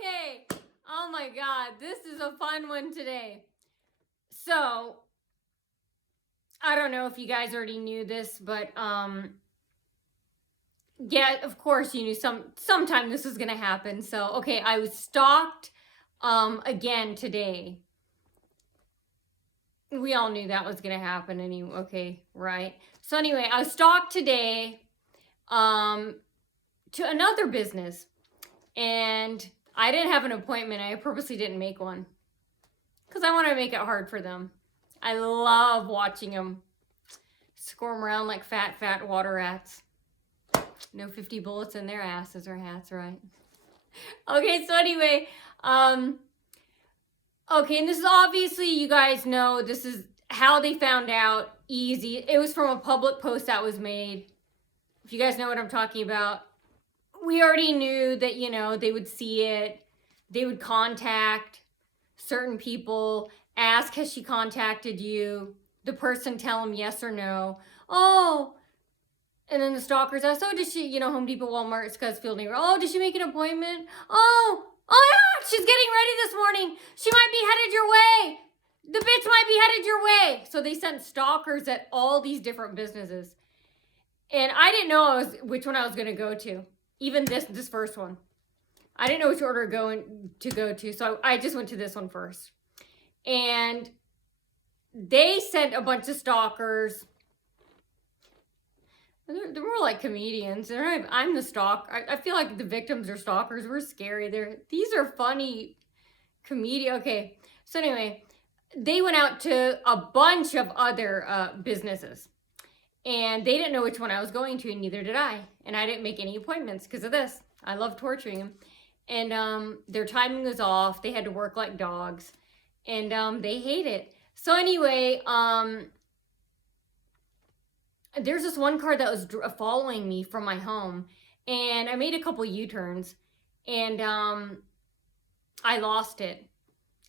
Okay. Oh my God, this is a fun one today. So, I don't know if you guys already knew this, but yeah, of course you knew sometime this was gonna happen. So, okay, I was stalked again today. We all knew that was gonna happen anyway. Okay, right. So anyway, I was stalked today to another business, and I didn't have an appointment. I purposely didn't make one because I want to make it hard for them. I love watching them squirm around like fat water rats. No 50 bullets in their asses or hats, right? Okay, so anyway, okay, and this is obviously, you guys know, this is how they found out. Easy. It was from a public post that was made. If you guys know what I'm talking about, we already knew that, you know, they would see it. They would contact certain people, ask, has she contacted you? The person tell them yes or no. Oh, and then the stalkers ask, oh, did she, you know, Home Depot, Walmart, Scottsfield, neighbor. Oh, did she make an appointment? Oh yeah, she's getting ready this morning. She might be headed your way. The bitch might be headed your way. So they sent stalkers at all these different businesses. And I didn't know which one I was going to go to. Even this first one. I didn't know which order to go to. So I just went to this one first. And they sent a bunch of stalkers. They're more like comedians. I'm the stalk. I feel like the victims are stalkers. We're scary. These are funny comedian. Okay. So anyway, they went out to a bunch of other businesses. And they didn't know which one I was going to, and neither did I. And I didn't make any appointments because of this. I love torturing them. And their timing was off. They had to work like dogs. And they hate it. So anyway, there's this one car that was following me from my home. And I made a couple U-turns. And I lost it.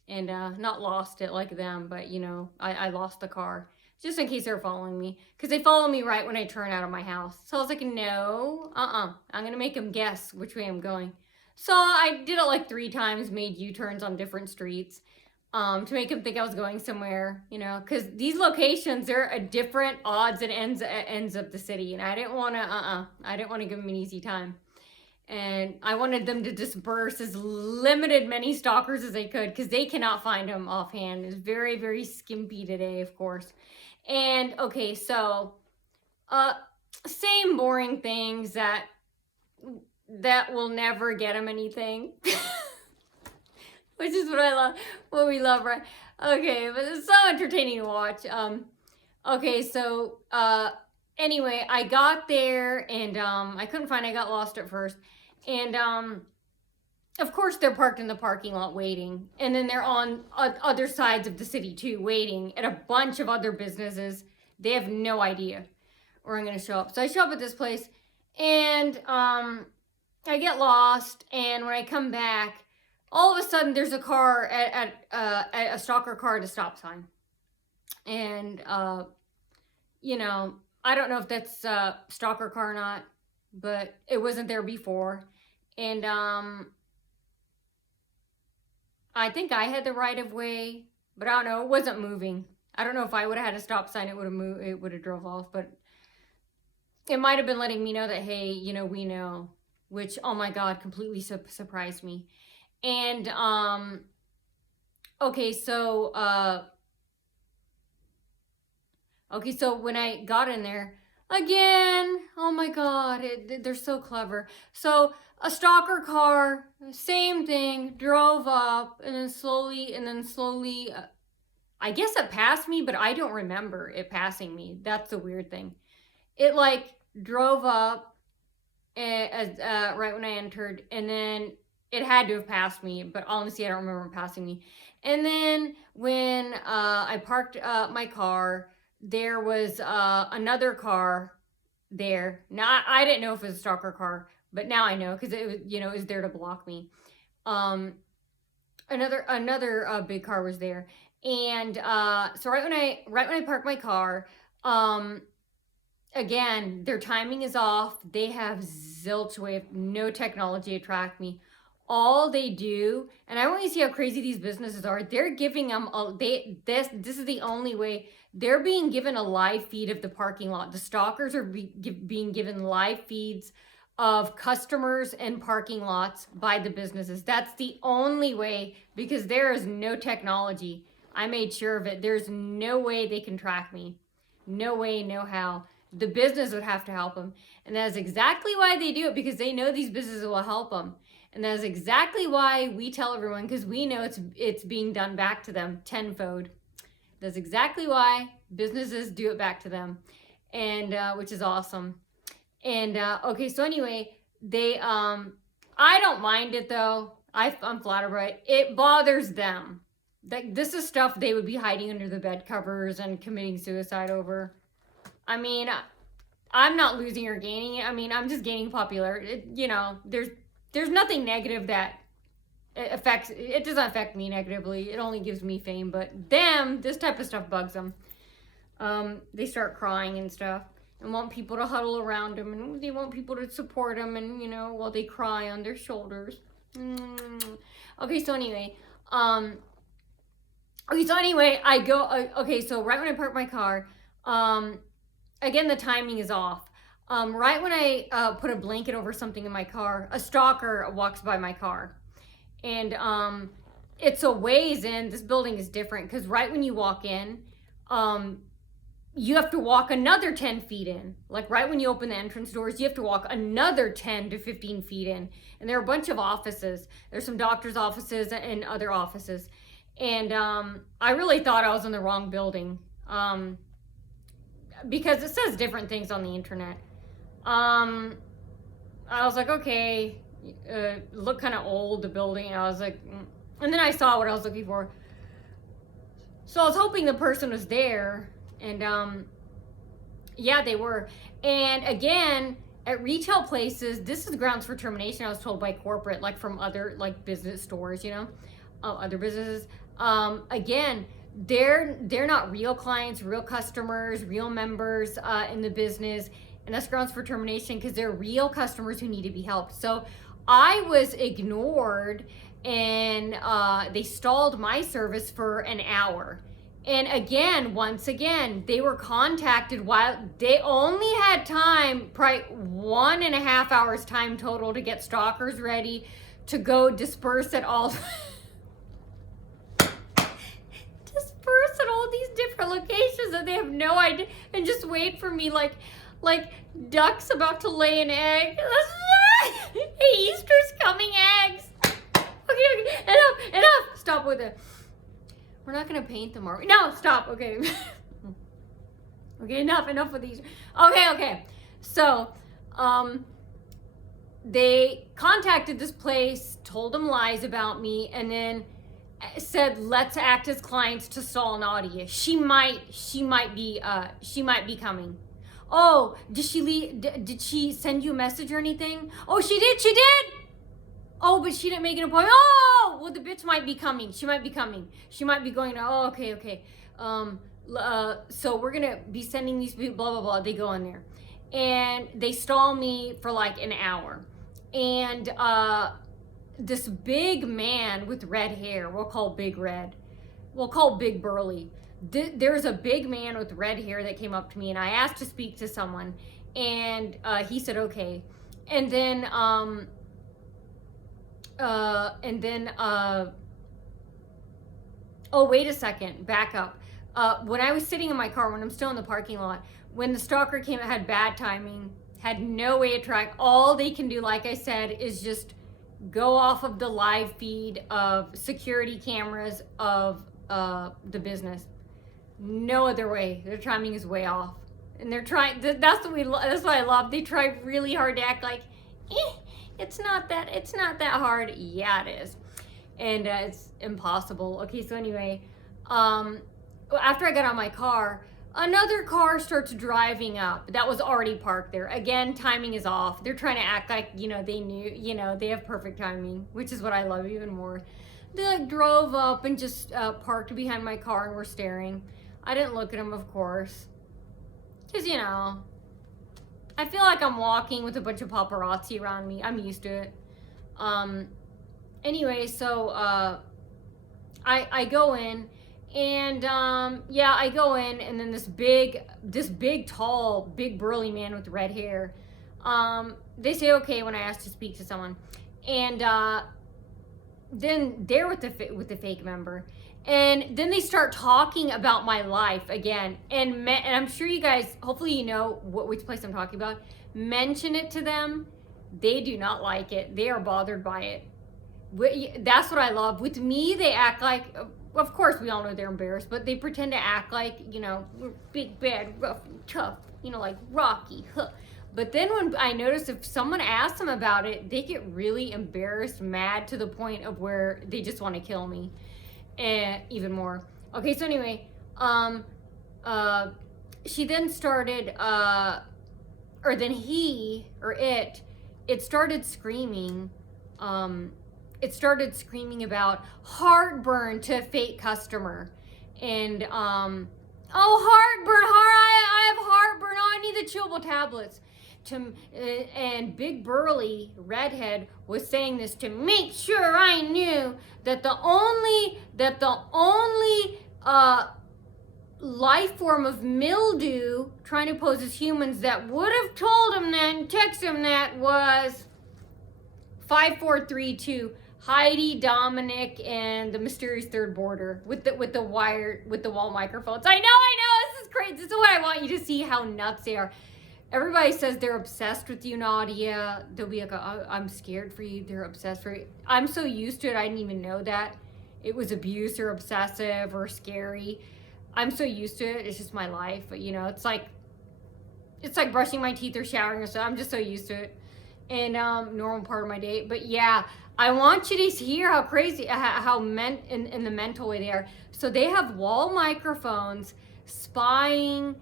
And not lost it like them, but, you know, I lost the car. Just in case they're following me. Because they follow me right when I turn out of my house. So I was like, no, I'm going to make them guess which way I'm going. So I did it like 3 times, made U-turns on different streets. To make them think I was going somewhere, you know. Because these locations, they're at different odds and ends of the city. And I didn't want to, I didn't want to give them an easy time. And I wanted them to disperse as many stalkers as they could. Because they cannot find them offhand. It's very, very skimpy today, of course. And okay, so same boring things that will never get them anything. Which is what I love, what we love, right? Okay, but it's so entertaining to watch. Okay, so anyway, I got there and I couldn't find, I got lost at first. And of course they're parked in the parking lot waiting. And then they're on other sides of the city too, waiting at a bunch of other businesses. They have no idea where I'm going to show up. So I show up at this place and I get lost. And when I come back, all of a sudden there's a car at a stalker car at a stop sign. And, you know, I don't know if that's a stalker car or not, but it wasn't there before. And, I think I had the right of way, but I don't know. It wasn't moving. I don't know if I would have had a stop sign, it would have moved. It would have drove off, but it might have been letting me know that, hey, you know, we know, which, oh my God, completely surprised me. And, okay, so when I got in there, again, oh my God, they're so clever. So a stalker car, same thing, drove up and then slowly, I guess it passed me, but I don't remember it passing me. That's the weird thing. It like drove up right when I entered, and then it had to have passed me, but honestly, I don't remember it passing me. And then when I parked my car, there was another car there. Now, I didn't know if it was a stalker car, but now I know because it was, you know, it was there to block me. Another big car was there. And so right when I parked my car, again, their timing is off. They have zilch way of no technology to track me. all they do, and I want you to see how crazy these businesses are. They're giving them this is the only way. They're being given a live feed of the parking lot. The stalkers are being given live feeds of customers and parking lots by the businesses. That's the only way, because there is no technology. I made sure of it. There's no way they can track me. No way, no how. The business would have to help them. And that's exactly why they do it, because they know these businesses will help them. And that's exactly why we tell everyone, because we know it's being done back to them tenfold. That's exactly why businesses do it back to them, and which is awesome. And okay, so anyway, they I don't mind it though. I'm flattered by it. It bothers them. Like, this is stuff they would be hiding under the bed covers and committing suicide over. I mean, I'm not losing or gaining it. I mean, I'm just gaining popularity. You know, there's nothing negative that it doesn't affect me negatively. It only gives me fame. But them, this type of stuff bugs them. They start crying and stuff, and want people to huddle around them, and they want people to support them, and, you know, while they cry on their shoulders. Okay, so anyway, I go, okay, so right when I park my car, again, the timing is off. Right when I put a blanket over something in my car, a stalker walks by my car. And it's a ways in. This building is different, because right when you walk in, you have to walk another 10 feet in. Like, right when you open the entrance doors, you have to walk another 10 to 15 feet in. And there are a bunch of offices. There's some doctor's offices and other offices. And I really thought I was in the wrong building, because it says different things on the internet. I was like, okay, look kind of old, the building. I was like, and then I saw what I was looking for. So I was hoping the person was there, and yeah, they were. And again, at retail places, this is grounds for termination, I was told by corporate, like from other, like, business stores, you know, other businesses. Again, they're not real clients, real customers, real members in the business, and that's grounds for termination, because they're real customers who need to be helped. So I was ignored, and they stalled my service for an hour. And again, once again, they were contacted while they only had time, probably 1.5 hours time total, to get stalkers ready to go disperse at all at all these different locations that they have no idea, and just wait for me like ducks about to lay an egg. Hey, Easter's coming, eggs. Okay, enough. Stop with it. We're not gonna paint them, are we? No, stop. Okay. Okay, enough with these. Okay. So, they contacted this place, told them lies about me, and then said, let's act as clients to stall an audience. She might be coming. Oh, did she send you a message or anything? Oh, she did. Oh, but she didn't make an appointment. Oh, well, the bitch might be coming. She might be coming. She might be going to, oh, okay. So we're gonna be sending these people, blah, blah, blah. They go in there, and they stall me for like an hour. And this big man with red hair, we'll call Big Red, we'll call Big Burly. There's a big man with red hair that came up to me, and I asked to speak to someone, and he said okay. And then oh, wait a second, back up. When I was sitting in my car, when I'm still in the parking lot, when the stalker came, it had bad timing, had no way to track. All they can do, like I said, is just go off of the live feed of security cameras of the business. No other way. Their timing is way off, and they're trying. That's what I love. They try really hard to act like, it's not that hard. Yeah, it is, and it's impossible. Okay, so anyway, after I got out of my car, another car starts driving up that was already parked there. Again, timing is off. They're trying to act like, they knew, they have perfect timing, which is what I love even more. They like drove up and just parked behind my car and were staring. I didn't look at them, of course, because, I feel like I'm walking with a bunch of paparazzi around me. I'm used to it. anyway, so I go in, and yeah, I go in, and then this big tall big burly man with red hair, they say okay when I ask to speak to someone, and then they're with the fake member, and then they start talking about my life again, and I'm sure you guys, hopefully you know which place I'm talking about. Mention it to them, they do not like it. They are bothered by it. That's what I love. With me, they act like, of course, we all know they're embarrassed, but they pretend to act like, we're big, bad, rough, and tough, like Rocky. Huh. But then when I notice if someone asks them about it, they get really embarrassed, mad, to the point of where they just want to kill me, and even more. Okay, so anyway, she then started, or then he or it started screaming. It started screaming about heartburn to a fake customer, and oh, heartburn, I have heartburn. Oh, I need the chewable tablets. And big burly redhead was saying this to make sure I knew that the only life form of mildew trying to pose as humans that would have told him that and texted him that was 5432 Heidi, Dominic, and the mysterious third border with the wall microphones. I know, this is crazy. This is what I want you to see, how nuts they are. Everybody says they're obsessed with you, Nadia. They'll be like, I'm scared for you. They're obsessed for you. I'm so used to it, I didn't even know that it was abuse or obsessive or scary. I'm so used to it. It's just my life. But, it's like brushing my teeth or showering or so. I'm just so used to it. And normal part of my day. But yeah, I want you to hear how crazy, in the mental way they are. So they have wall microphones spying.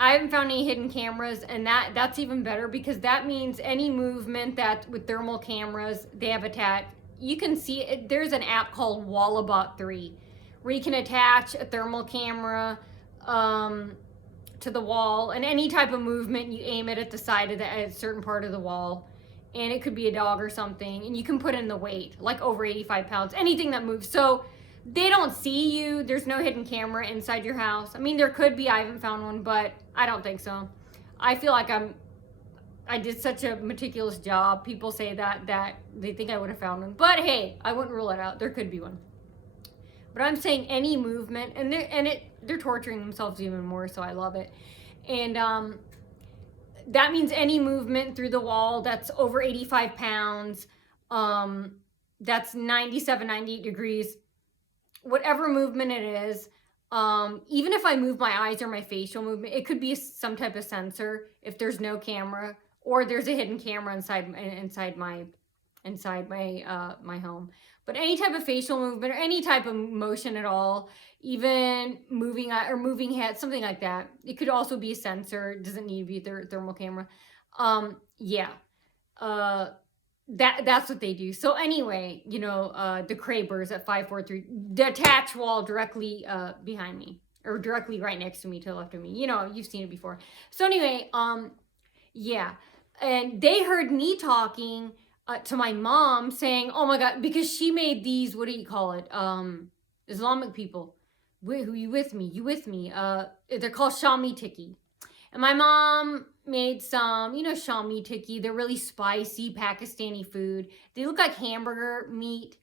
I haven't found any hidden cameras, and that's even better, because that means any movement that with thermal cameras they have attached, you can see it. There's an app called Wallabot 3 where you can attach a thermal camera to the wall, and any type of movement you aim it at the side of a certain part of the wall, and it could be a dog or something, and you can put in the weight, like over 85 pounds, anything that moves. So they don't see you. There's no hidden camera inside your house. I mean, there could be. I haven't found one, but I don't think so. I feel like I did such a meticulous job. People say that they think I would have found one, but hey, I wouldn't rule it out. There could be one. But I'm saying any movement, and they're torturing themselves even more, so I love it. And that means any movement through the wall that's over 85 pounds, that's 97, 98 degrees, whatever movement it is, even if I move my eyes or my facial movement, it could be some type of sensor if there's no camera, or there's a hidden camera inside my home. But any type of facial movement or any type of motion at all, even moving head, something like that. It could also be a sensor. It doesn't need to be a thermal camera. Yeah. That's what they do. So anyway, the craighbors at 543, the attached wall directly behind me, or directly right next to me, to the left of me. You've seen it before. So anyway, yeah. And they heard me talking to my mom, saying, oh my God, because she made these, what do you call it? Islamic people. Who you with me? They're called Shami Tikki. And my mom made some, Shami Tikki. They're really spicy Pakistani food. They look like hamburger meat,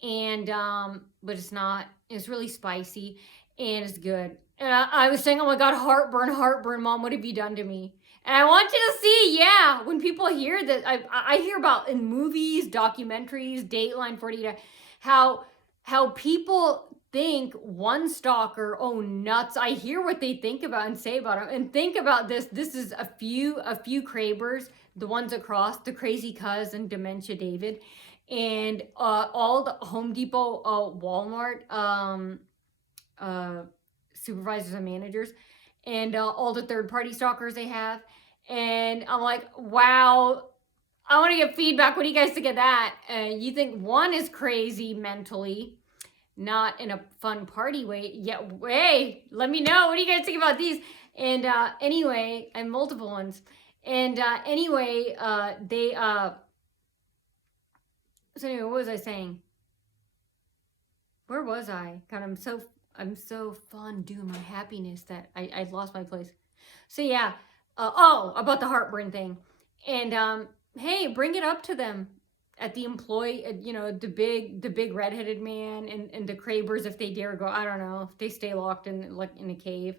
and but it's not. It's really spicy, and it's good. And I was saying, oh my God, heartburn, Mom, what have you done to me? And I want you to see, yeah, when people hear that, I hear about in movies, documentaries, Dateline 48, how people think one stalker, oh nuts. I hear what they think about and say about him. And think about this. This is a few craighbors, the ones across, the Crazy Cuz and Dementia David, and all the Home Depot, Walmart supervisors and managers, and all the third-party stalkers they have. And I'm like, wow, I want to get feedback. What do you guys think of that? You think one is crazy mentally, not in a fun party way. Yeah, hey, let me know. What do you guys think about these? And anyway, I have multiple ones. And anyway, they So anyway, what was I saying? Where was I? God, I'm so fond doing my happiness that I lost my place. So yeah, about the heartburn thing, and hey, bring it up to them at the employee, the big redheaded man and the craighbors if they dare go. I don't know if they stay locked in like in a cave,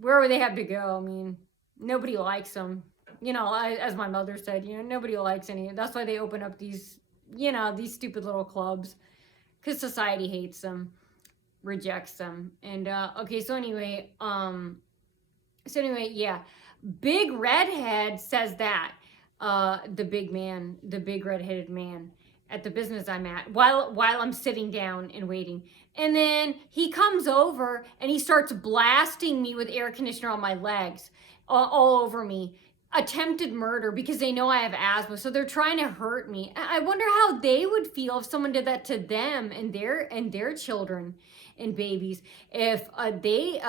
wherever they have to go. I mean, nobody likes them. As my mother said, nobody likes any. That's why they open up these stupid little clubs, because society hates them, rejects them. And okay, yeah, big redhead says that the big redheaded man at the business I'm at, while I'm sitting down and waiting. And then he comes over and he starts blasting me with air conditioner on my legs, all over me. Attempted murder, because they know I have asthma, so they're trying to hurt me. I wonder how they would feel if someone did that to them and their children and babies, if they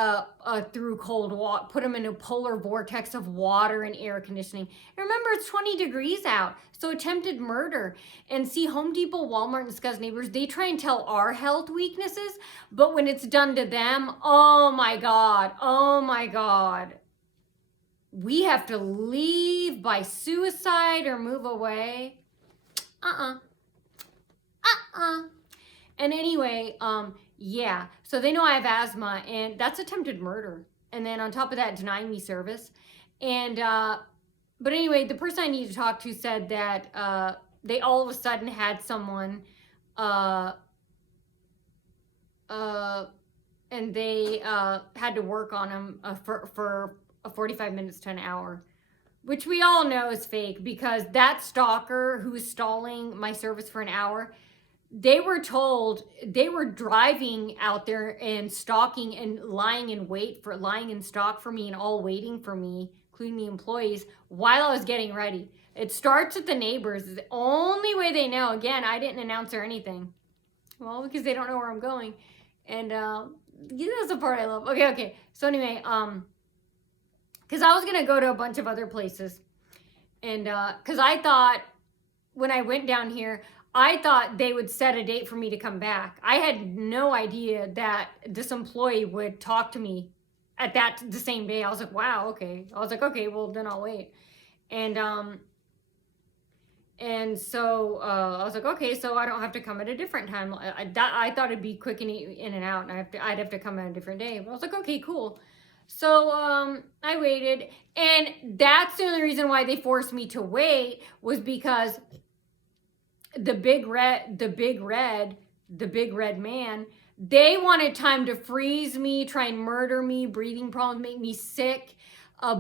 threw cold water, put them in a polar vortex of water and air conditioning. And remember, it's 20 degrees out, so attempted murder. And see, Home Depot, Walmart, and Scuzz Neighbors, they try and tell our health weaknesses, but when it's done to them, oh my God, we have to leave by suicide or move away. And anyway, yeah, so they know I have asthma, and that's attempted murder. And then on top of that, denying me service. And but anyway, the person I need to talk to said that they all of a sudden had someone and they had to work on him for 45 minutes to an hour, which we all know is fake, because that stalker who was stalling my service for an hour, they were told they were driving out there and stalking and lying in stock for me, and all waiting for me, including the employees, while I was getting ready. It starts with the neighbors. It's the only way they know. Again, I didn't announce or anything. Well, because they don't know where I'm going. And that's the part I love. Okay. So anyway, because I was going to go to a bunch of other places. And because I thought, when I went down here, I thought they would set a date for me to come back. I had no idea that this employee would talk to me at the same day. I was like, wow, okay. I was like, okay, well, then I'll wait. And so I was like, okay, so I don't have to come at a different time. I thought it'd be quick and in and out, and I'd have to come at a different day. But I was like, okay, cool. So I waited, and that's the only reason why they forced me to wait, was because the big red man, they wanted time to freeze me, try and murder me, breathing problems, make me sick,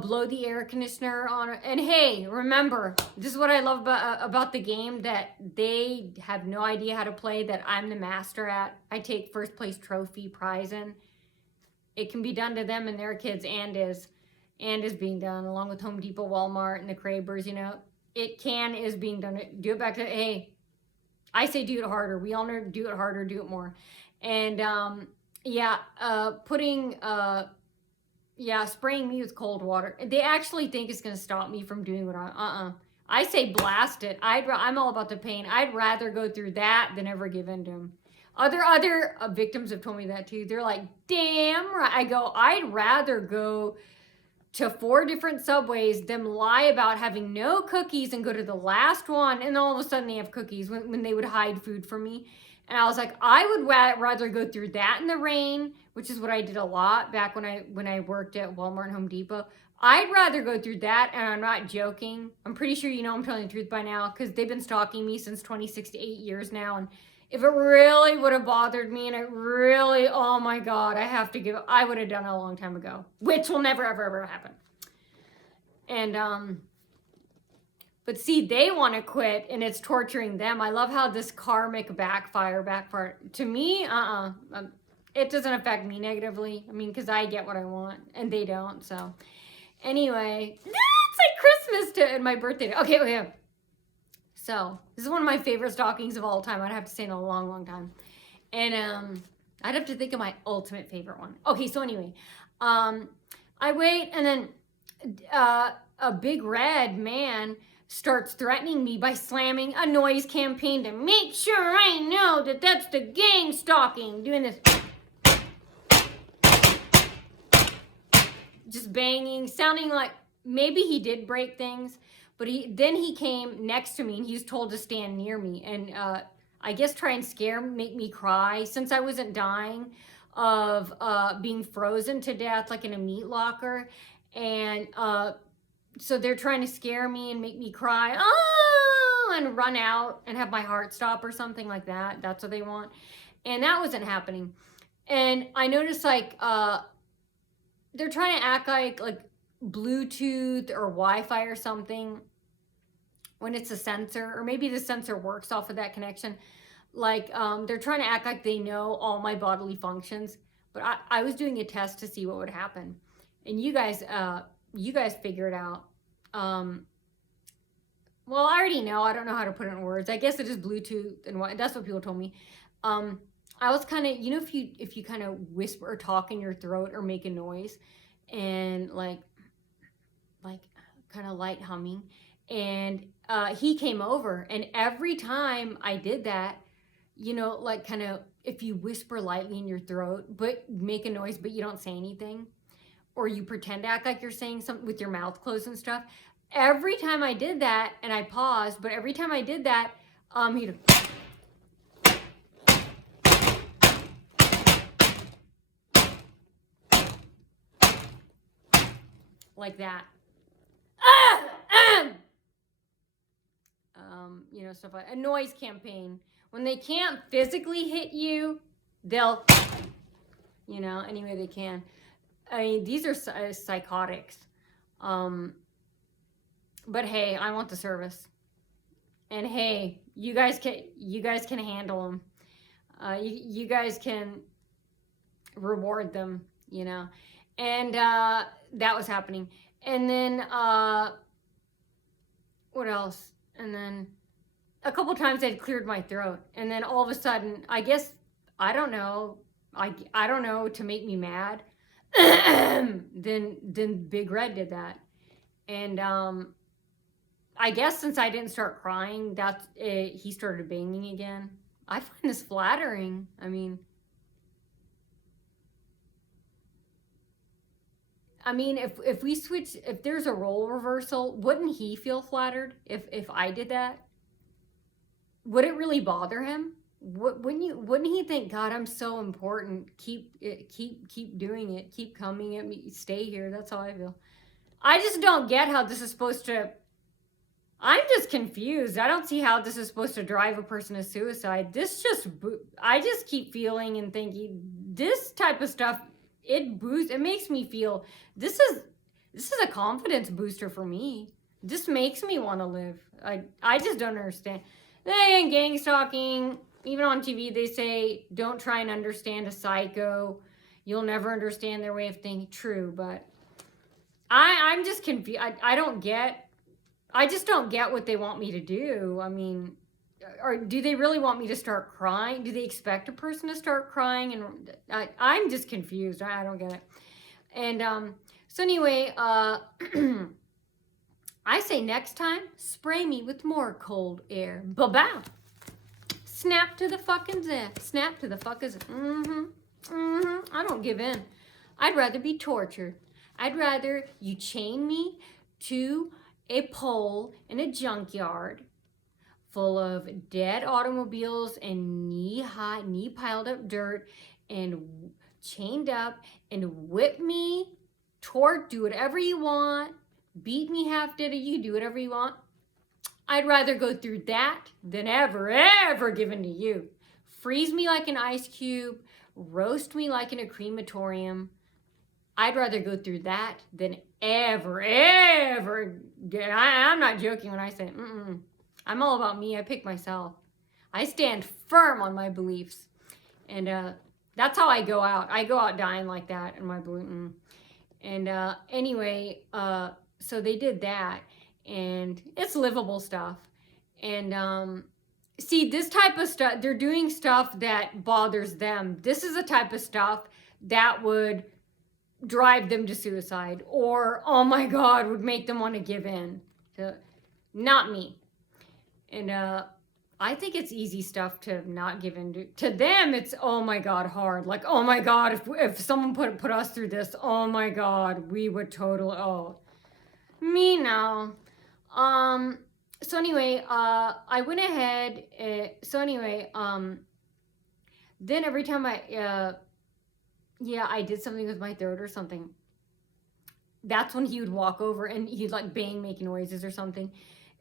blow the air conditioner on it. And hey, remember, this is what I love about the game that they have no idea how to play, that I'm the master at. I take first place trophy prize in. It can be done to them and their kids, and is being done, along with Home Depot, Walmart, and the craighbors. Is being done. Do it back to, hey, I say do it harder. We all know, do it harder, do it more. And spraying me with cold water. They actually think it's gonna stop me from doing what I say blast it. I'm all about the pain. I'd rather go through that than ever give in to them. Other victims have told me that too. They're like, damn right. I go, I'd rather go to 4 different Subways than lie about having no cookies and go to the last one, and all of a sudden they have cookies when they would hide food from me. And I was like, I would rather go through that in the rain, which is what I did a lot back when I worked at Walmart and Home Depot. I'd rather go through that, and I'm not joking. I'm pretty sure I'm telling the truth by now, because they've been stalking me since 26 to 8 years now. And if it really would have bothered me, and it really, oh my God, I would have done it a long time ago, which will never, ever, ever happen. And, but see, they want to quit, and it's torturing them. I love how this karmic backfire. To me, it doesn't affect me negatively. I mean, because I get what I want, and they don't, so. Anyway, it's like Christmas and my birthday. Okay. So, this is one of my favorite stockings of all time. I'd have to say in a long, long time. And I'd have to think of my ultimate favorite one. Okay, so anyway, I wait, and then a big red man starts threatening me by slamming a noise campaign to make sure I know that that's the gang stalking. Doing this. Just banging, sounding like maybe he did break things, but then he came next to me and he was told to stand near me and I guess try and make me cry since I wasn't dying of being frozen to death like in a meat locker. And so they're trying to scare me and make me cry, oh, and run out and have my heart stop or something like that. That's what they want. And that wasn't happening. And I noticed like they're trying to act like Bluetooth or Wi-Fi or something when it's a sensor, or maybe the sensor works off of that connection. Like they're trying to act like they know all my bodily functions. But I was doing a test to see what would happen. And you guys figure it out. Well, I already know. I don't know how to put it in words. I guess it is Bluetooth and what. That's what people told me. I was kind of, if you kind of whisper or talk in your throat or make a noise, and like kind of light humming, and he came over, and every time I did that, like kind of if you whisper lightly in your throat but make a noise but you don't say anything, or you pretend to act like you're saying something with your mouth closed and stuff. Every time I did that, and I paused, but every time I did that, he'd like that. Stuff like a noise campaign. When they can't physically hit you, they'll, any way they can. I mean, these are psychotics. But hey, I want the service. And hey, you guys can handle them. You guys can reward them, And that was happening. And then what else? And then a couple times I'd cleared my throat, and then all of a sudden, I guess, I don't know, to make me mad, then Big Red did that. And I guess since I didn't start crying, he started banging again. I find this flattering. I mean, if we switch, if there's a role reversal, wouldn't he feel flattered if I did that? Would it really bother him? Wouldn't he think, God, I'm so important. Keep doing it. Keep coming at me. Stay here. That's how I feel. I just don't get how this is supposed to. I'm just confused. I don't see how this is supposed to drive a person to suicide. I just keep feeling and thinking this type of stuff. It makes me feel this is a confidence booster for me. This makes me want to live. I just don't understand. Then gang stalking, even on TV, they say don't try and understand a psycho. You'll never understand their way of thinking. True, but I'm just confused. I just don't get what they want me to do. I mean, or do they really want me to start crying? Do they expect a person to start crying? And I'm just confused. I don't get it. And so anyway, I say next time, spray me with more cold air. Ba-bow. Snap to the fucking zip. Snap to the fucking zip. I don't give in. I'd rather be tortured. I'd rather you chain me to a pole in a junkyard full of dead automobiles and knee piled up dirt and chained up and whip me, do whatever you want, beat me half dead, you do whatever you want. I'd rather go through that than ever give in to you. Freeze me like an ice cube, roast me like in a crematorium. I'd rather go through that than ever get. I'm not joking when I say, I'm all about me. I pick myself. I stand firm on my beliefs. And that's how I go out. I go out dying like that in my belief. And anyway, so they did that. And it's livable stuff. And see, this type of stuff, they're doing stuff that bothers them. This is the type of stuff that would drive them to suicide, or, oh my God, would make them want to give in. So, Not me. And I think it's easy stuff to not give in to them. It's, oh my God, hard. Like, oh my God, if someone put us through this, oh my God, we would totally, oh, me no. So anyway, I went ahead, then every time I did something with my throat or something, that's when he would walk over and he'd like bang, making noises or something.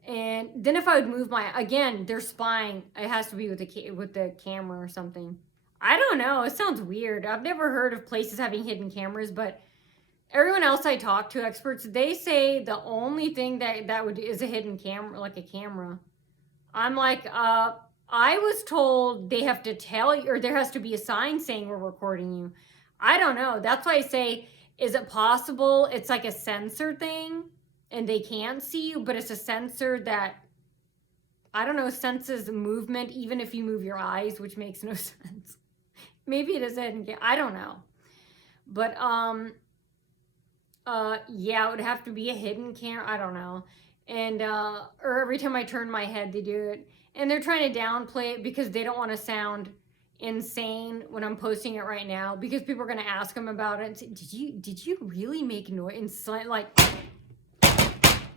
And then if I would move again, they're spying. It has to be with the camera or something. I don't know. It sounds weird. I've never heard of places having hidden cameras, but everyone else I talk to, experts, they say the only thing is a hidden camera, like a camera. I'm like, I was told they have to tell you, or there has to be a sign saying we're recording you. I don't know. That's why I say, is it possible it's like a sensor thing and they can't see you, but it's a sensor that, I don't know, senses movement even if you move your eyes, which makes no sense. Maybe it is hidden. I don't know. But yeah, it would have to be a hidden camera. I don't know. And or every time I turn my head, they do it. And they're trying to downplay it because they don't want to sound insane when I'm posting it right now, because people are going to ask them about it and say, did you really make noise? And like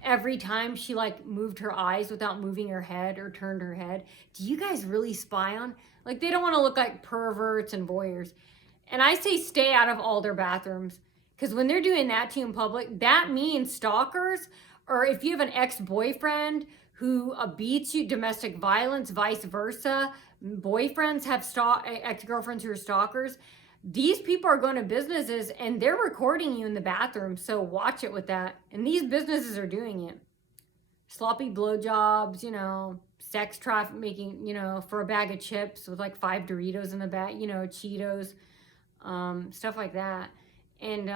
every time she like moved her eyes without moving her head or turned her head, do you guys really spy on? Like, they don't want to look like perverts and voyeurs. And I say stay out of all their bathrooms, because when they're doing that to you in public, that means stalkers, or if you have an ex-boyfriend who beats you, domestic violence, vice versa, boyfriends have ex-girlfriends who are stalkers. These people are going to businesses and they're recording you in the bathroom, so watch it with that. And these businesses are doing it. Sloppy blowjobs, sex trafficking, for a bag of chips with like 5 Doritos in the back, Cheetos, stuff like that. And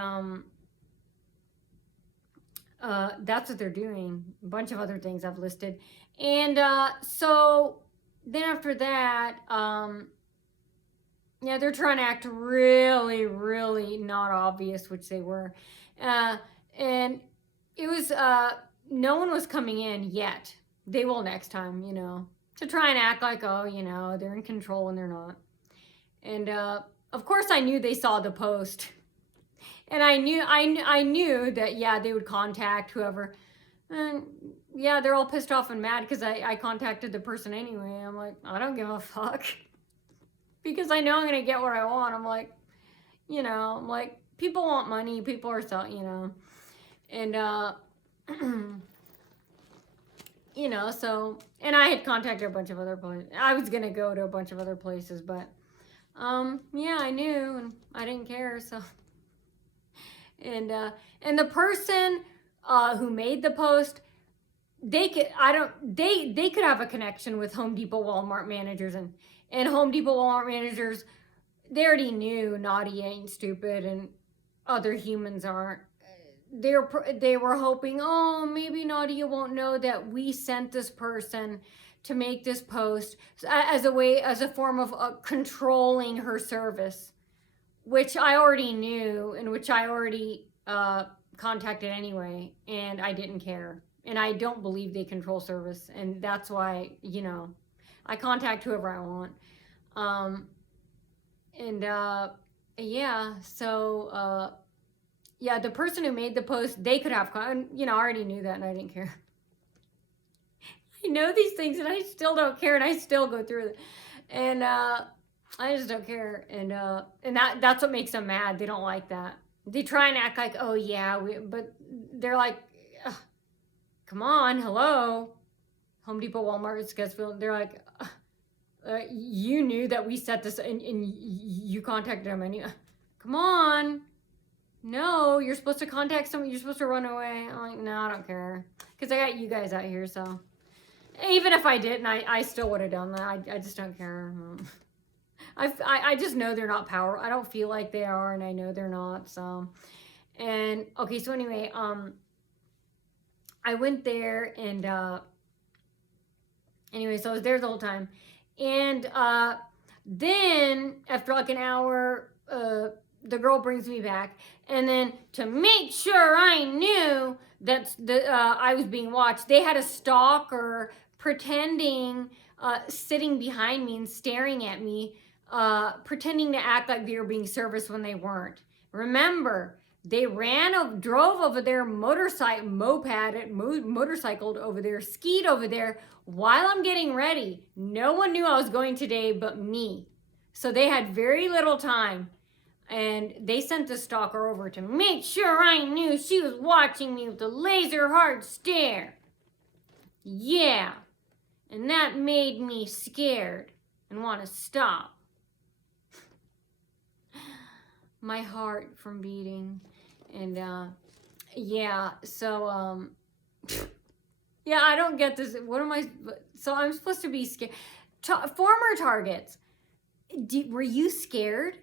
that's what they're doing. A bunch of other things I've listed. And so then after that, they're trying to act really, really not obvious, which they were. And it was, no one was coming in yet. They will next time, to try and act like, oh, they're in control when they're not. And of course I knew they saw the post. And I knew that, yeah, they would contact whoever. And yeah, they're all pissed off and mad because I contacted the person anyway. I'm like, I don't give a fuck. Because I know I'm going to get what I want. I'm like, people want money. People are so, And, so, and I had contacted a bunch of other places. I was going to go to a bunch of other places, but, yeah, I knew and I didn't care, so. And the person who made the post, they could have a connection with Home Depot, Walmart managers, and Home Depot, Walmart managers, they already knew Naughty ain't stupid and other humans aren't. They were hoping, oh, maybe Nadia won't know that we sent this person to make this post as a form of controlling her service, which I already knew and which I already contacted anyway, and I didn't care. And I don't believe they control service, and that's why, I contact whoever I want. Yeah, so, yeah, the person who made the post, they could have, I already knew that and I didn't care. I know these things and I still don't care and I still go through it. And I just don't care. And that's what makes them mad. They don't like that. They try and act like, oh yeah, but they're like, come on, hello. Home Depot, Walmart, Scottsville. They're like, you knew that we set this and you contacted them and come on. No, you're supposed to contact someone. You're supposed to run away. I'm like, no, I don't care. Because I got you guys out here, so. Even if I didn't, I still would have done that. I just don't care. I just know they're not powerful. I don't feel like they are, and I know they're not, so. And, okay, so anyway, I went there, and, anyway, so I was there the whole time. And, then, after like an hour, the girl brings me back, and then to make sure I knew that I was being watched, they had a stalker pretending, sitting behind me and staring at me, pretending to act like they were being serviced when they weren't. Remember, they drove over there, motorcycled over there, skied over there while I'm getting ready. No one knew I was going today but me. So they had very little time. And they sent the stalker over to make sure I knew she was watching me with a laser hard stare. Yeah. And that made me scared and want to stop. My heart from beating. And yeah, so yeah, I don't get this. What am I? So I'm supposed to be scared. Former targets, were you scared?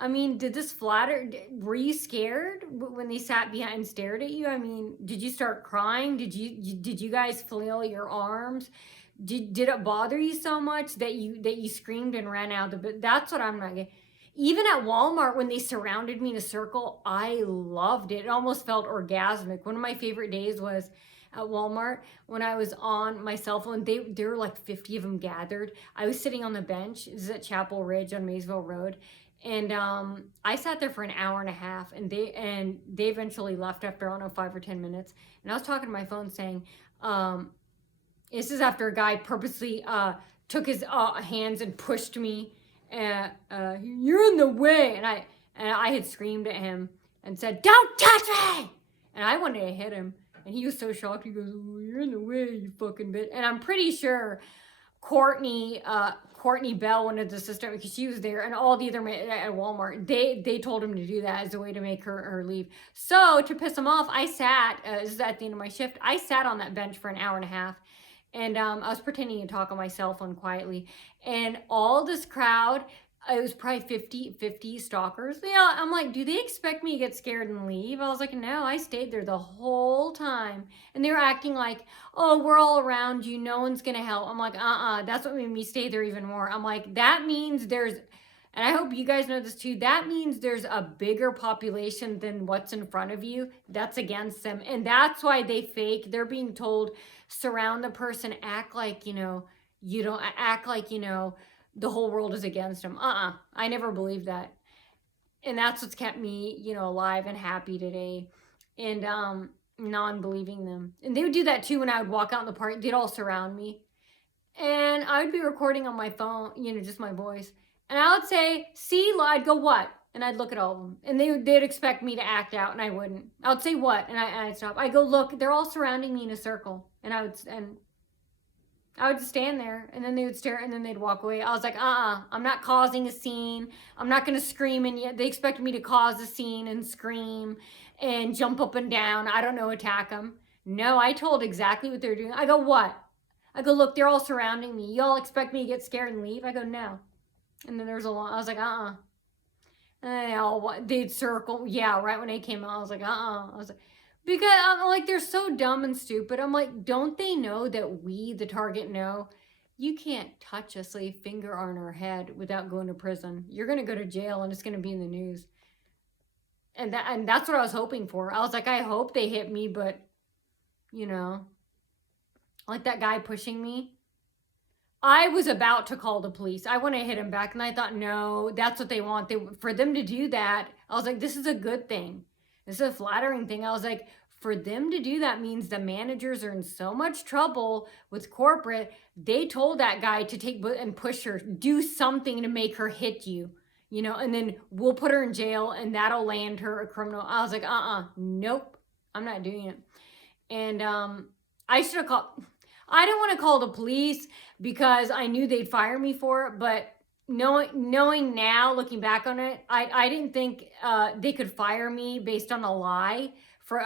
I mean, did this flatter? Were you scared when they sat behind and stared at you? I mean, did you start crying? Did you guys flail your arms? Did it bother you so much that you screamed and ran out? But that's what I'm not getting. Even at Walmart, when they surrounded me in a circle, I loved it. It almost felt orgasmic. One of my favorite days was at Walmart when I was on my cell phone. There were like 50 of them gathered. I was sitting on the bench. This is at Chapel Ridge on Maysville Road. And I sat there for an hour and a half, and they eventually left after, I don't know, 5 or 10 minutes. And I was talking to my phone saying, this is after a guy purposely took his hands and pushed me. You're in the way. And I had screamed at him and said, "Don't touch me!" And I wanted to hit him. And he was so shocked. He goes, "Oh, you're in the way, you fucking bitch." And I'm pretty sure Courtney Bell, one of the sisters, because she was there, and all the other men at Walmart, they told him to do that as a way to make her leave. So to piss him off, I sat, this is at the end of my shift, I sat on that bench for an hour and a half. And I was pretending to talk on my cell phone quietly. And all this crowd, it was probably 50 stalkers. Yeah, I'm like, do they expect me to get scared and leave? I was like, no, I stayed there the whole time. And they were acting like, oh, we're all around you, no one's gonna help. I'm like, that's what made me stay there even more. I'm like, that means there's, and I hope you guys know this too, that means there's a bigger population than what's in front of you that's against them. And that's why they fake. They're being told, surround the person, act like, you don't act like, the whole world is against them. I never believed that. And that's what's kept me, alive and happy today. And non-believing them. And they would do that too when I would walk out in the park. They'd all surround me. And I would be recording on my phone, just my voice. And I would say, see, I'd go, what? And I'd look at all of them. And they'd expect me to act out, and I wouldn't. I would say, what? And I'd stop. I'd go, look, they're all surrounding me in a circle. And I would just stand there, and then they would stare, and then they'd walk away. I was like, I'm not causing a scene. I'm not going to scream, and yet they expect me to cause a scene and scream and jump up and down. I don't know, attack them. No, I told exactly what they're doing. I go, what? I go, look, they're all surrounding me. Y'all expect me to get scared and leave? I go, no. And then there's a long, I was like, And they'd circle. Yeah, right when they came out, I was like, I was like, because I'm like, they're so dumb and stupid. I'm like, don't they know that we, the target, know you can't touch us, lay a finger on our head without going to prison. You're going to go to jail, and it's going to be in the news. And that's what I was hoping for. I was like, I hope they hit me, but, like that guy pushing me. I was about to call the police. I want to hit him back, and I thought, no, that's what they want. For them to do that, I was like, this is a good thing. This is a flattering thing. I was like, for them to do that means the managers are in so much trouble with corporate. They told that guy to take and push her, do something to make her hit you, and then we'll put her in jail, and that'll land her a criminal. I was like, nope, I'm not doing it. And I should have called. I didn't want to call the police because I knew they'd fire me for it, but knowing now, looking back on it, I didn't think they could fire me based on a lie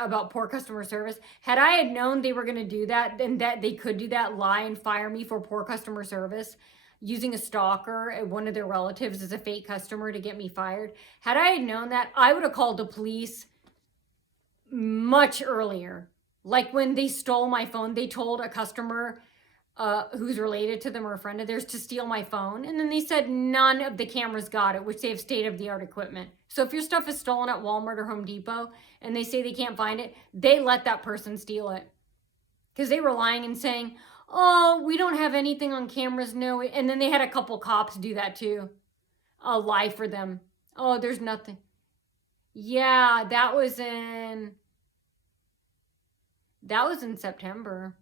about poor customer service. Had I had known they were going to do that, and that they could do that, lie and fire me for poor customer service, using a stalker and one of their relatives as a fake customer to get me fired. Had I had known that, I would have called the police much earlier. Like when they stole my phone, they told a customer who's related to them or a friend of theirs to steal my phone. And then they said none of the cameras got it, which they have state-of-the-art equipment. So if your stuff is stolen at Walmart or Home Depot and they say they can't find it, they let that person steal it. Because they were lying and saying, oh, we don't have anything on cameras, no. And then they had a couple cops do that too. Lie for them. Oh, there's nothing. Yeah, that was in September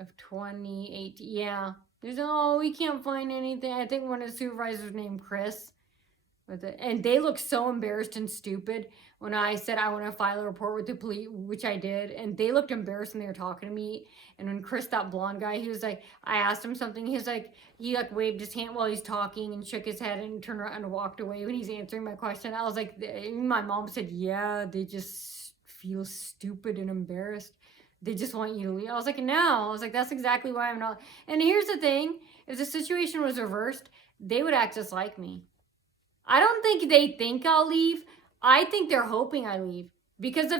of 2018. Yeah. There's, oh, we can't find anything. I think one of the supervisors named Chris. And they looked so embarrassed and stupid when I said I want to file a report with the police, which I did. And they looked embarrassed when they were talking to me. And when Chris, that blonde guy, he was like, I asked him something. He waved his hand while he's talking and shook his head and turned around and walked away when he's answering my question. I was like, my mom said, yeah, they just feel stupid and embarrassed. They just want you to leave. I was like, no. I was like, that's exactly why I'm not. And here's the thing. If the situation was reversed, they would act just like me. I don't think they think I'll leave. I think they're hoping I leave. Because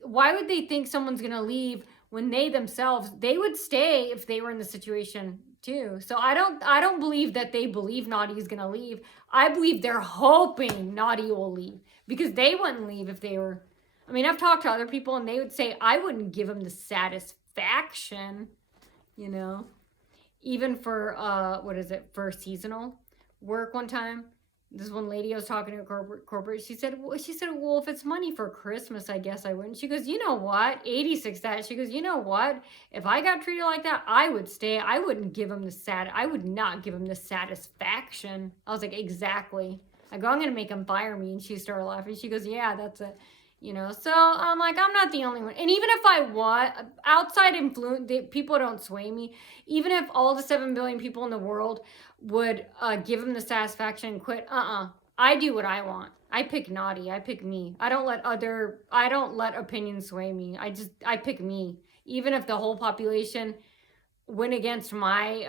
why would they think someone's going to leave when they themselves, they would stay if they were in the situation too. So I don't believe that they believe Naughty is going to leave. I believe they're hoping Naughty will leave. Because they wouldn't leave if they were. I mean, I've talked to other people and they would say, I wouldn't give them the satisfaction, you know. Even for, for seasonal work one time. This one lady I was talking to a corporate, she said, well, if it's money for Christmas, I guess I wouldn't. She goes, you know what? 86 that. She goes, you know what? If I got treated like that, I would stay. I wouldn't give him I would not give him the satisfaction. I was like, exactly. I go, I'm going to make him fire me. And she started laughing. She goes, yeah, that's it. You know, so I'm like, I'm not the only one. And even if I was, outside influence, people don't sway me. Even if all the 7 billion people in the world would give him the satisfaction and quit, I do what I want. I pick Naughty. I pick me. I don't let opinions sway me. I pick me. Even if the whole population went against my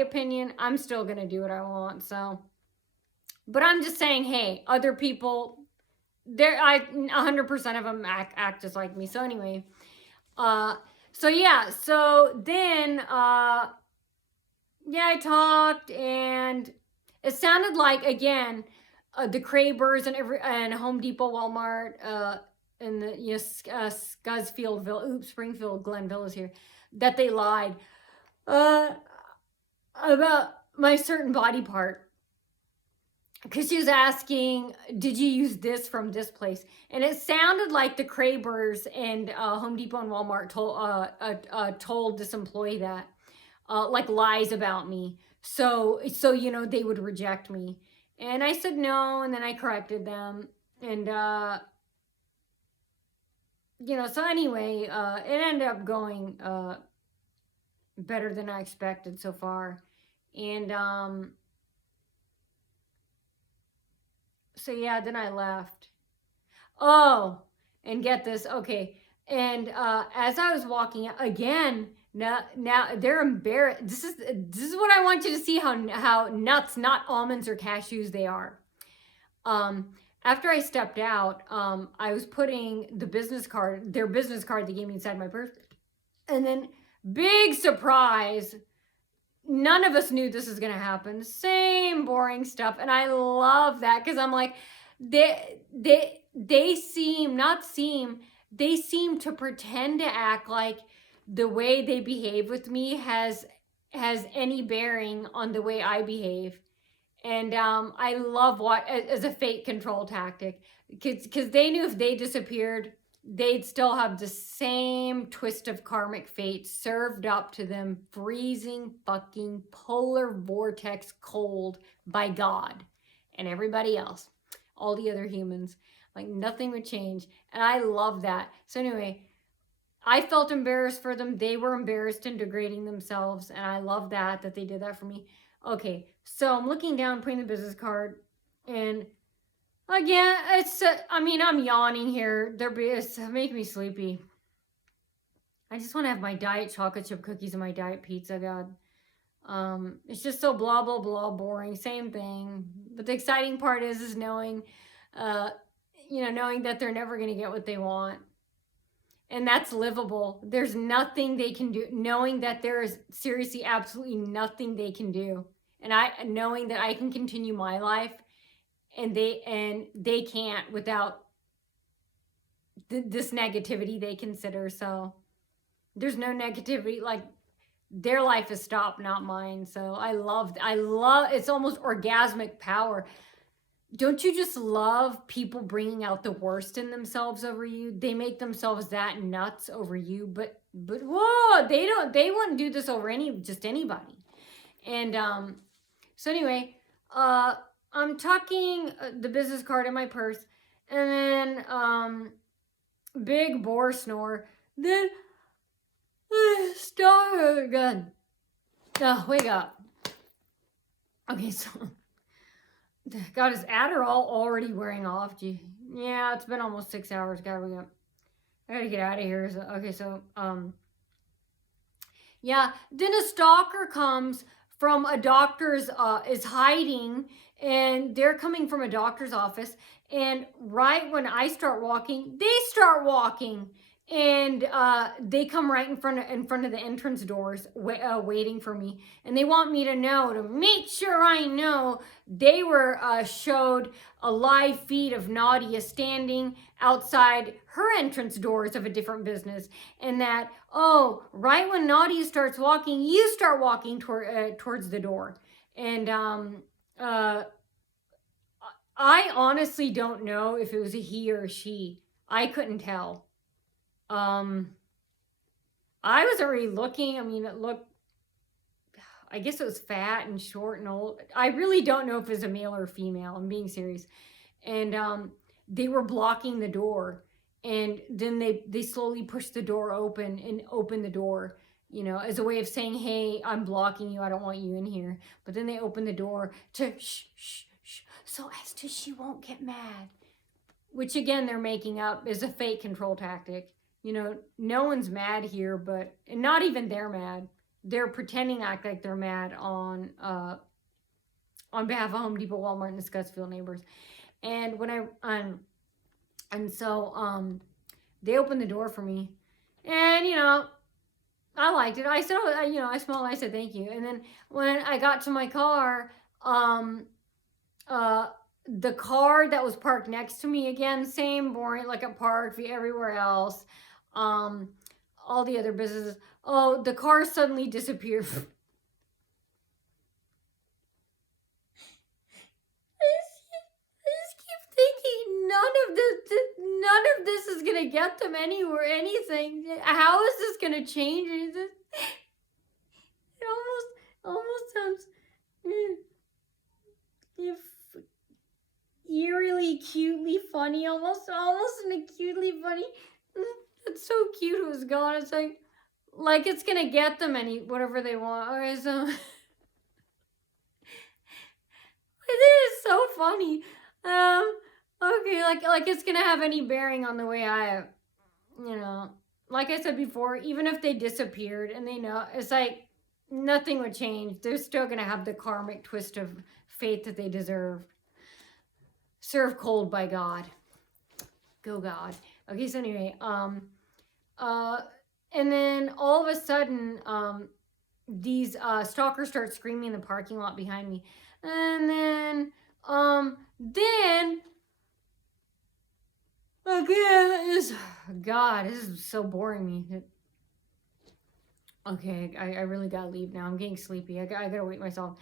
opinion, I'm still going to do what I want. So, but I'm just saying, hey, other people, 100% of them act just like me. So anyway, so then, I talked, and it sounded like, again, the craighbors and Home Depot, Walmart, and the Springfield, Glenville is here, that they lied about my certain body part. Because she was asking, did you use this from this place? And it sounded like the craighbors and Home Depot and Walmart told this employee that, like lies about me. So you know, they would reject me. And I said no, and then I corrected them. And, you know, so anyway, it ended up going better than I expected so far. And, so yeah, then I left. Oh, and get this. Okay. And as I was walking out, again, now they're embarrassed. This is what I want you to see, how nuts, not almonds or cashews, they are. After I stepped out, I was putting their business card they gave me inside my purse. And then, big surprise, none of us knew this was going to happen. Same boring stuff. And I love that, because I'm like, they seem to pretend to act like the way they behave with me has any bearing on the way I behave. And I love as a fate control tactic, because they knew if they disappeared, they'd still have the same twist of karmic fate served up to them, freezing fucking polar vortex cold by God and everybody else, all the other humans. Like, nothing would change. And I love that. So anyway, I felt embarrassed for them. They were embarrassed and degrading themselves. And I love that they did that for me. Okay, so I'm looking down, putting the business card, and again, I'm yawning here. It's making me sleepy. I just want to have my diet chocolate chip cookies and my diet pizza, God. It's just so blah, blah, blah, boring. Same thing. But the exciting part is knowing, knowing that they're never going to get what they want. And that's livable. There's nothing they can do, knowing that there is seriously absolutely nothing they can do. And knowing that I can continue my life and they can't without this negativity they consider. So there's no negativity, like their life is stopped, not mine. So I love it's almost orgasmic power. Don't you just love people bringing out the worst in themselves over you? They make themselves that nuts over you, but whoa, they wouldn't do this over just anybody. And so anyway, I'm tucking the business card in my purse, and then big boar snore. Then start again. Oh, wake up. Okay, so God, is Adderall already wearing off? Gee, yeah, it's been almost 6 hours. God, wake up. I gotta get out of here. So, okay, so yeah. Then a stalker comes from a doctor's is hiding, and they're coming from a doctor's office. And right when I start walking, they start walking, and they come right in front of the entrance doors, waiting for me. And they want me to know, to make sure I know. They were showed a live feed of Nadia standing outside her entrance doors of a different business, and that, oh, right when Nadia starts walking, you start walking towards the door. And I honestly don't know if it was a he or a she. I couldn't tell. I wasn't really looking. I mean, it looked, I guess it was fat and short and old. I really don't know if it was a male or female. I'm being serious. And they were blocking the door. And then they slowly pushed the door open and opened the door, you know, as a way of saying, hey, I'm blocking you. I don't want you in here. But then they opened the door to shh, shh, shh, so as to she won't get mad. Which, again, they're making up is a fake control tactic. You know, no one's mad here, but and not even they're mad. They're pretending to act like they're mad on behalf of Home Depot, Walmart, and the Scottsville neighbors. And when they opened the door for me, and you know, I liked it. I said, oh, you know, I smelled. I said thank you. And then when I got to my car, the car that was parked next to me, again, same boring, like a park everywhere else. All the other businesses. Oh, the car suddenly disappeared. I just keep thinking none of this is gonna get them anywhere, anything. How is this gonna change anything? It almost sounds eerily, cutely funny, almost in a cutely funny. It's so cute. It was gone. It's like it's gonna get them whatever they want. Okay, so it is so funny. Okay, like it's gonna have any bearing on the way I, you know, like I said before, even if they disappeared and they know, it's like nothing would change. They're still gonna have the karmic twist of fate that they deserve. Serve cold by God. Go God. Okay, so anyway, and then all of a sudden, these stalkers start screaming in the parking lot behind me. And then again, God, this is so boring me. Okay, I really gotta leave now. I'm getting sleepy. I gotta wake myself.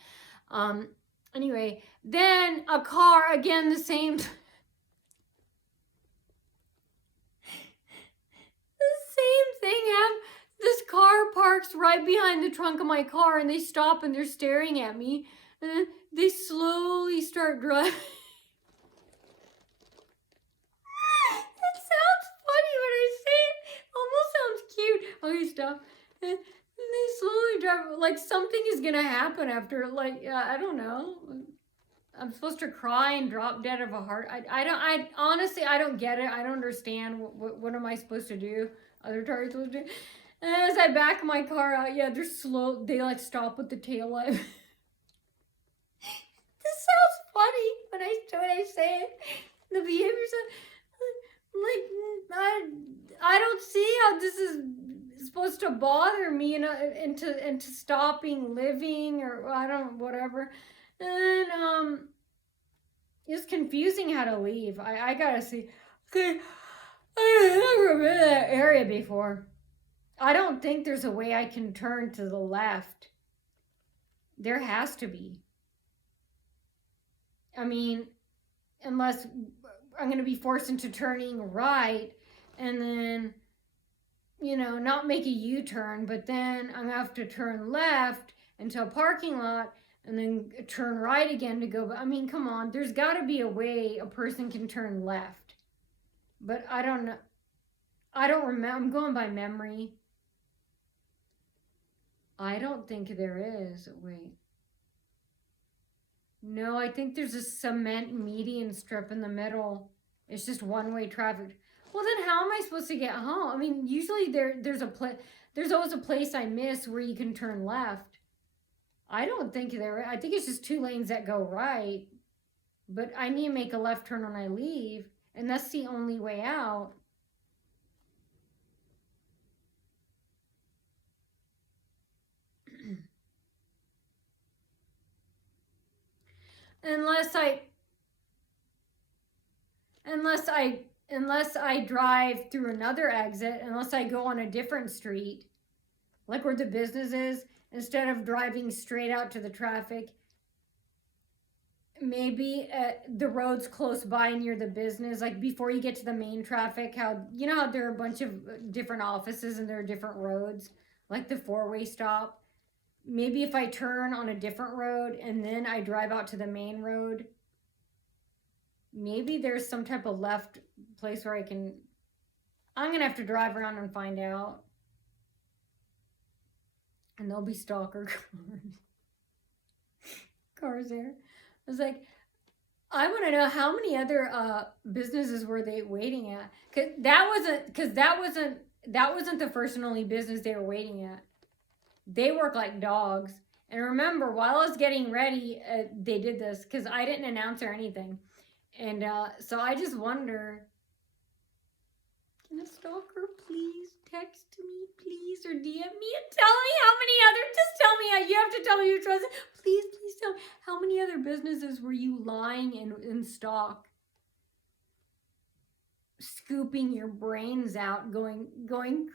Anyway, then a car, again, the same. Same thing happened. This car parks right behind the trunk of my car, and they stop and they're staring at me. And then they slowly start driving. It sounds funny when I say it. Almost sounds cute. Okay, stop. And they slowly drive. Like something is gonna happen after. Like I don't know. I'm supposed to cry and drop dead of a heart. I honestly, I don't get it. I don't understand. What am I supposed to do? Other targets supposed to do? And as I back my car out, yeah, they're slow. They like stop with the tail light. This sounds funny when I say it. The behavior. I don't see how this is supposed to bother me into stopping living, or I don't, whatever. And it's confusing how to leave. I gotta see. Okay, I've never been in that area before. I don't think there's a way I can turn to the left. There has to be. I mean, unless I'm going to be forced into turning right and then, not make a U-turn, but then I'm going to have to turn left into a parking lot and then turn right again to go. I mean, come on, there's got to be a way a person can turn left. But I don't know. I don't remember. I'm going by memory. I don't think there is. Wait. No, I think there's a cement median strip in the middle. It's just one-way traffic. Well, then how am I supposed to get home? I mean, usually there's always a place I miss where you can turn left. I don't think I think it's just 2 lanes that go right. But I need to make a left turn when I leave, and that's the only way out. Unless I drive through another exit, unless I go on a different street, like where the business is, instead of driving straight out to the traffic. Maybe the roads close by near the business, like before you get to the main traffic, how there are a bunch of different offices and there are different roads, like the 4-way stop. Maybe if I turn on a different road and then I drive out to the main road, maybe there's some type of left place where I'm going to have to drive around and find out. And there'll be stalker cars there. I was like, I want to know how many other businesses were they waiting at? Cause that wasn't the first and only business they were waiting at. They work like dogs. And remember, while I was getting ready, they did this because I didn't announce or anything. And so I just wonder, can a stalker please text me, please, or DM me and tell me how many other, just tell me, you have to tell me which ones. Please tell me, how many other businesses were you lying in stock? Scooping your brains out, going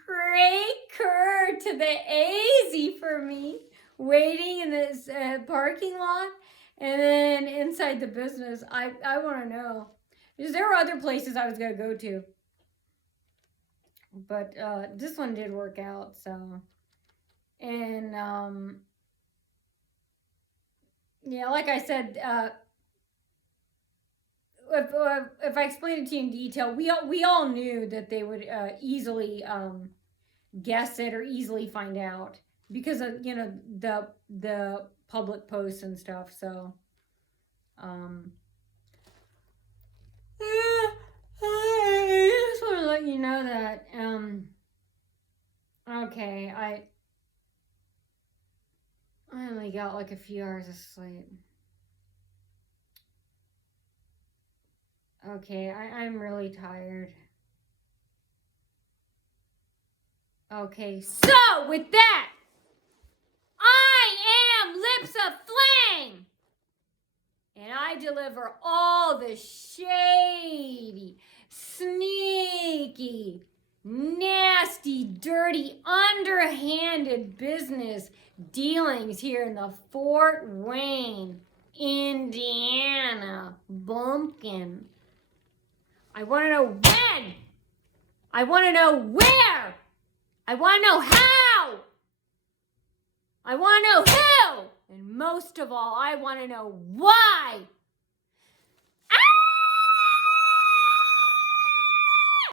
cray-cur to the AZ for me, waiting in this parking lot, and then inside the business. I want to know, because there were other places I was going to go to, but this one did work out. So, and yeah, like I said, if I explain it to you in detail, we all knew that they would easily guess it or easily find out because of the public posts and stuff. So I just want to let you know that okay, I only got like a few hours of sleep. Okay, I'm really tired. Okay, so with that, I am Lips of Flame, and I deliver all the shady, sneaky, nasty, dirty, underhanded business dealings here in the Fort Wayne, Indiana bumpkin. I want to know when. I want to know where. I want to know how. I want to know who. And most of all, I want to know why.